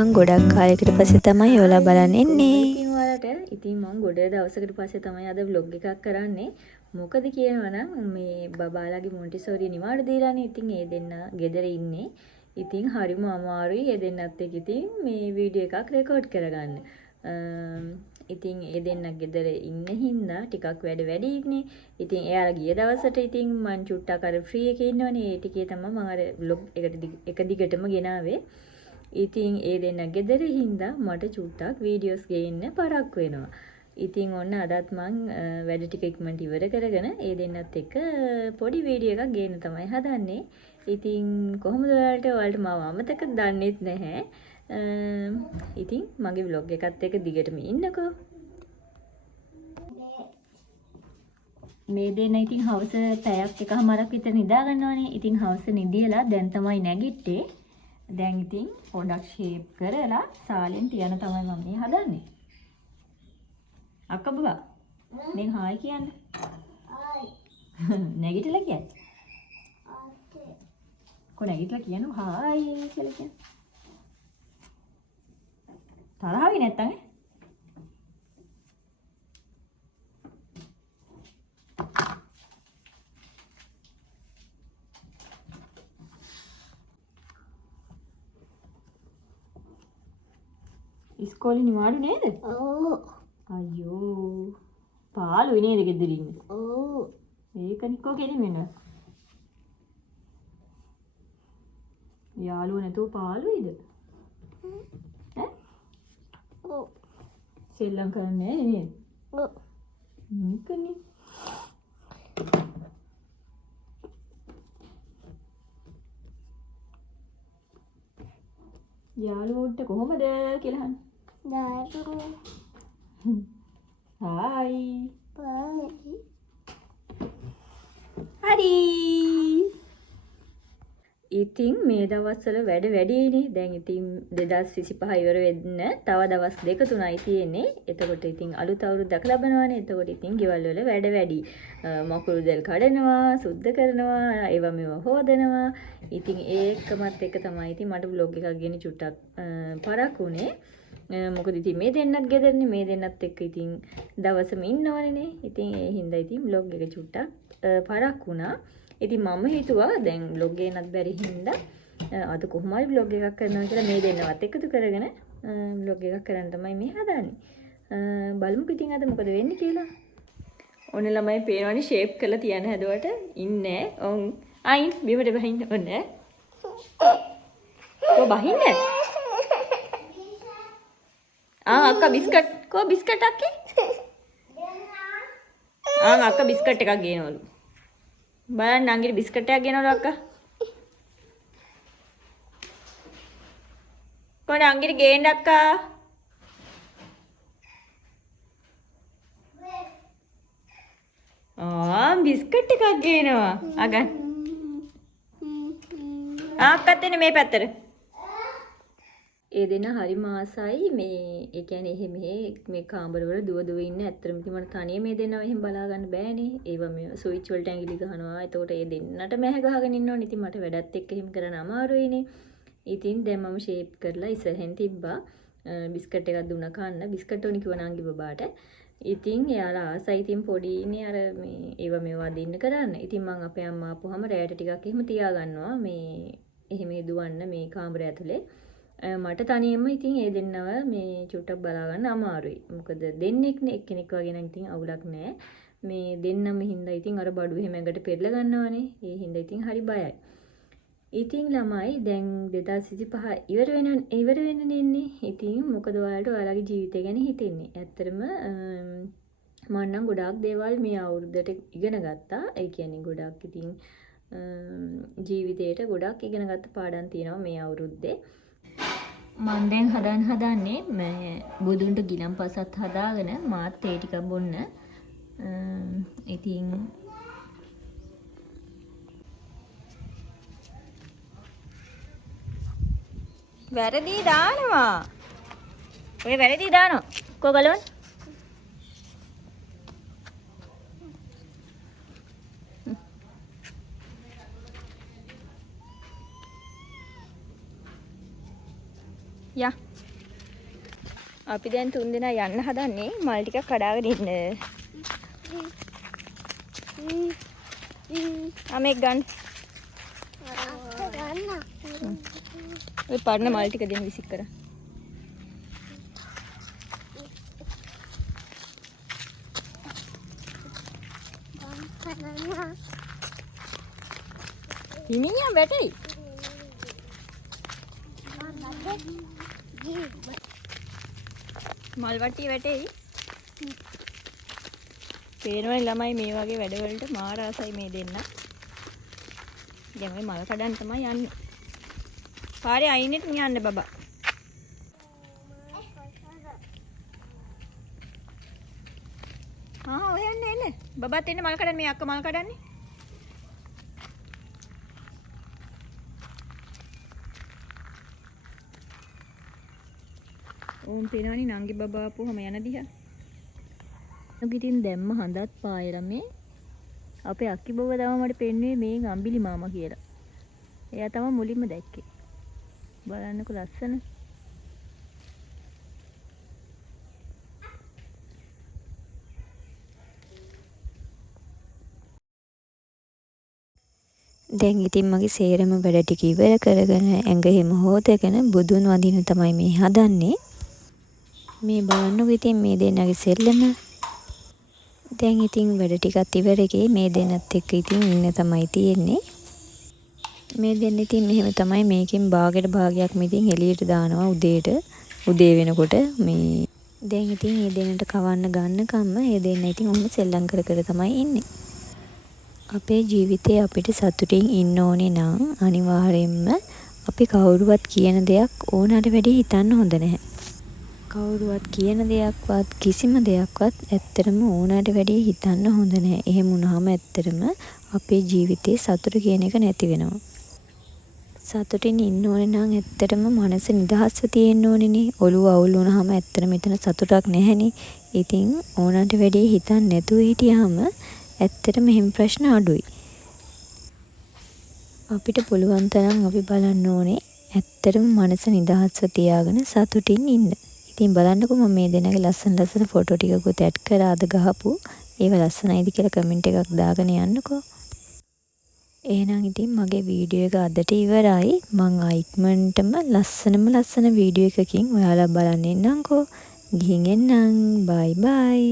මං ගොඩක් කාලයකට පස්සේ තමයි ඔයාලා බලන්න එන්නේ. ඉතින් ඔයාලට ඉතින් මං ගොඩ දවසකට පස්සේ තමයි අද vlog එකක් කරන්නේ. මොකද කියනවනම් මේ බබාලාගේ මොන්ටිසෝරි නිවාඩු දීලානේ. ඉතින් ඒ දෙන්න ගෙදර ඉන්නේ. ඉතින් හරිම අමාරුයි ඒ දෙන්නත් එක්ක ඉතින් මේ වීඩියෝ එකක් රෙකෝඩ් කරගන්න. ඉතින් ඒ දෙන්න ගෙදර ඉන්න හින්දා ටිකක් වැඩි ඉන්නේ. ඉතින් එයාලා ගිය දවසට ඉතින් මං චුට්ටක් අර ෆ්‍රී එකේ ඉන්නවනේ. ඒ ටිකේ තමයි මම අර vlog එකට එක දිගටම ගෙනාවේ. ඉතින් ඒ දෙන්න ගෙදර හින්දා මට චුට්ටක් වීඩියෝස් ගේන්න පරක්කු වෙනවා. ඉතින් ඔන්න අදත් මං වැඩ ටික ඉක්මනට ඉවර කරගෙන ඒ දෙන්නත් එක්ක පොඩි වීඩියෝ එකක් ගේන්න තමයි හදන්නේ. ඉතින් කොහොමද ඔයාලට මාව අමතක දන්නෙත් නැහැ. ඉතින් මගේ vlog එකත් එක්ක දිගටම ඉන්නකෝ. මේ දෙන්න ඉතින් හවස පැයක් එකමාරක් විතර නිදා ගන්නවානේ. ඉතින් හවස නිදියලා දැන් තමයි නැගිට්ටේ. දැන් ඉතින් පොඩක් ෂේප් කරලා සාලෙන් තියන තමයි මම මේ හදන්නේ. අක්කා බබා දැන් හායි කියන්න. හායි. නැගිටලා කියන්න. ආකේ. කො නැගිටලා කියන්න හායි කියලා කියන්න. තරහවි නැත්තම් ඉස්කෝලේ නිවාඩු නේද? ඔව්. අයියෝ. පාළුයි නේද ගෙදර ඉන්නේ? ඔව්. ඒක නිකෝ ගෙලින් වෙනවා. යාළුවෝ නැතුව පාළුයිද? ඈ? ඔව්. සෙල්ලම් කරන්නේ නේද? ඔව්. නිකනේ. යාළුවෝට කොහොමද කියලා අහන්න. හායි. හරි. ඉතින් මේ දවස්වල වැඩ වැඩිනේ. දැන් ඉතින් 2025 ඉවර වෙන්න තව දවස් 2-3යි තියෙන්නේ. එතකොට ඉතින් අලුත් අවුරුද්දක් ලබනවානේ. එතකොට ඉතින් ගෙවල් වල වැඩ වැඩි. මකුළු දැල් කඩනවා, සුද්ධ කරනවා, ඒවා මේවා හොදනවා. ඉතින් ඒකමත් එක තමයි ඉතින් මට vlog එකක් ගෙන චුට්ටක් පරක්කුනේ. මොකද ඉතින් මේ දෙන්නත් ගෙදරනේ. මේ දෙන්නත් එක්ක ඉතින් දවසම ඉන්නවනේ. ඉතින් ඒ හින්දා ඉතින් vlog එක චුට්ටක් පරක්කුණා. ඉතින් මම හිතුවා දැන් vlog එකක් බැරි හින්දා අද කොහොම හරි vlog එකක් කරනවා කියලා මේ දෙන්නවත් එකතු කරගෙන vlog එකක් කරන්න තමයි මේ හදන්නේ. බලමු ඉතින් අද මොකද වෙන්නේ කියලා. ඔන්න ළමයි පේනවනේ ෂේප් කරලා තියන්න හැදුවට ඉන්නේ. ඔව්. අයින් බිමට බහින්න ඕනේ. කො බහින්නේ? අක්කා බිස්කට් කො බිස්කට් අක්කේ? අක්කා බිස්කට් එකක් ගේනවලු. බලන්න නංගිට බිස්කට් එකක් ගෙනවලු අක්කා. කොහොමද නංගිට ගේන්න අක්කා? බිස්කට් එකක් ගේනවා. අගන්. අක්කත් එන්නේ මේ පැත්තට. ඒ දෙන හරිම ආසයි මේ ඒ කියන්නේ එහෙම මේ කාමරවල දුව ඉන්න ඇත්තටම ඉතින් මට තනියම මේ දෙන්නව එහෙම බලා ගන්න බෑනේ. ඒවා මේ ස්විච් වලට ඇඟිලි ගහනවා. එතකොට ඒ දෙන්නට මැහ ගහගෙන ඉන්නවනේ. ඉතින් මට වැඩත් එක්ක එහෙම කරන්න අමාරුයිනේ. ඉතින් දැන් මම ෂේප් කරලා ඉස්සරහෙන් තිබ්බා. බිස්කට් එකක් දුන්නා කන්න. බිස්කට් ඕනි කිව්වා නංගි බබාට. ඉතින් එයාලා ආසයි ඉතින් පොඩිනේ අර මේ ඒවා මේවා දෙන්න කරන්න. ඉතින් මං අපේ අම්මා ආපුවාම රැයට ටිකක් එහෙම තියා ගන්නවා. මේ එහෙම දුවන්න මේ කාමරය ඇතුලේ. මට තනියම ඉතින් ඒ දෙන්නව මේ චුට්ටක් බලා ගන්න අමාරුයි. මොකද දෙන්නෙක්නේ එක්කෙනෙක් වගේ නම් ඉතින් අවුලක් නැහැ. මේ දෙන්නම හින්දා ඉතින් අර බඩු එහෙම ඇඟට පෙරලා ගන්නවනේ. ඒ හින්දා ඉතින් හරි බයයි. ඉතින් ළමයි දැන් 2025 ඉවර වෙන්න ඉන්නේ. ඉතින් මොකද ඔයාලට ඔයාලගේ ජීවිතය ගැන හිතෙන්නේ? ඇත්තටම මම නම් ගොඩාක් දේවල් මේ අවුරුද්දට ඉගෙන ගත්තා. ඒ කියන්නේ ගොඩාක් ඉතින් ජීවිතේට ගොඩාක් ඉගෙන ගත්ත පාඩම් තියෙනවා මේ අවුරුද්දේ. මම දැන් හදන්නේ මේ බුදුන්ට ගිලන්පසත් හදාගෙන මාත් ඒ ටිකක් බොන්න. ඉතින් වැරදි දානවා. ඔය වැරදි දානවා. කො ගලවන්න. යා. අපි දැන් 3 දෙනා යන්න හදන්නේ මල් ටිකක් කඩාගෙන ඉන්න. මේක ගන්න. ඔය පරණ මල් ටික දෙන්න විසික් කරා. හිමියා වැටෙයි. මල් වට්ටිය වැටෙයි. පේනවනේ ළමයි මේ වගේ වැඩවලට මාර ආසයි මේ දෙන්න. දැන් මේ මල් කඩන් තමයි යන්නේ. පාරේ අයිනෙත් යන්න බබා. ඔය එන්න. බබාත් එන්න මල් කඩන්න මේ අක්ක මල් කඩන්නේ. ඕම් පේනවනේ නංගි බබා ආපුවම යන දිහා. ඉතින් දැම්ම හඳත් පායලා මේ අපේ අක්කි බබා තමයි මට පෙන්නුවේ මේ අම්බිලි මාමා කියලා. එයා තමයි මුලින්ම දැක්කේ. බලන්නකො ලස්සන. දැන් ඉතින් මගේ සේරම වැඩ ටික ඉවර කරගෙන ඇඟ හිම හොදගෙන බුදුන් වඳින්න තමයි මේ හදන්නේ. මේ බලන්නකො ඉතින් මේ දෙන්නගේ සෙල්ලම. දැන් ඉතින් වැඩ ටිකත් ඉවර ගියේ මේ දෙන්නත් එක්ක ඉතින් ඉන්න තමයි තියෙන්නේ. මේ දෙන්න ඉතින් මෙහෙම තමයි මේකෙන් භාගයක් මිදින් එළියට දානවා උදේ වෙනකොට මේ දැන් ඉතින් මේ දෙන්නට කවන්න ගන්නකම්ම මේ දෙන්න ඉතින් ඔන්න සෙල්ලම් කර තමයි ඉන්නේ. අපේ ජීවිතේ අපිට සතුටින් ඉන්න ඕනේ නම් අනිවාර්යයෙන්ම අපි කවුරුවත් කියන දෙයක් ඕනට වැඩි හිතන්න හොඳ නැහැ. කවුරුවත් කියන දෙයක්වත් කිසිම දෙයක්වත් ඇත්තටම ඕනට වැඩි හිතන්න හොඳ නැහැ. එහෙම වුණාම ඇත්තටම අපේ ජීවිතේ සතුට කියන එක නැති වෙනවා. සතුටින් ඉන්න ඕනේ නම් ඇත්තටම මනස නිදහස්ව තියෙන්න ඕනේනේ. ඔළුව අවුල් වුණාම ඇත්තට මෙතන සතුටක් නැහැනේ. ඉතින් ඕනට වැඩි හිතන්න නැතුව හිටියාම ඇත්තටම මෙහෙම ප්‍රශ්න අඩුයි. අපිට පුළුවන් තරම් අපි බලන්න ඕනේ ඇත්තටම මනස නිදහස්ව තියාගෙන සතුටින් ඉන්න. ඉතින් බලන්නකො මම මේ දෙනාගේ ලස්සන ෆොටෝ ටිකකුත් ඇඩ් කරා අද ගහපු. ඒව ලස්සනයිද කියලා කමෙන්ට් එකක් දාගෙන යන්නකෝ. එහෙනම් ඉතින් මගේ වීඩියෝ එක අදට ඉවරයි. මං ඉක්මනටම ලස්සන වීඩියෝ එකකින් ඔයාලා බලන්න එන්නම්කෝ. ගිහින් එන්නම්. බයි බයි.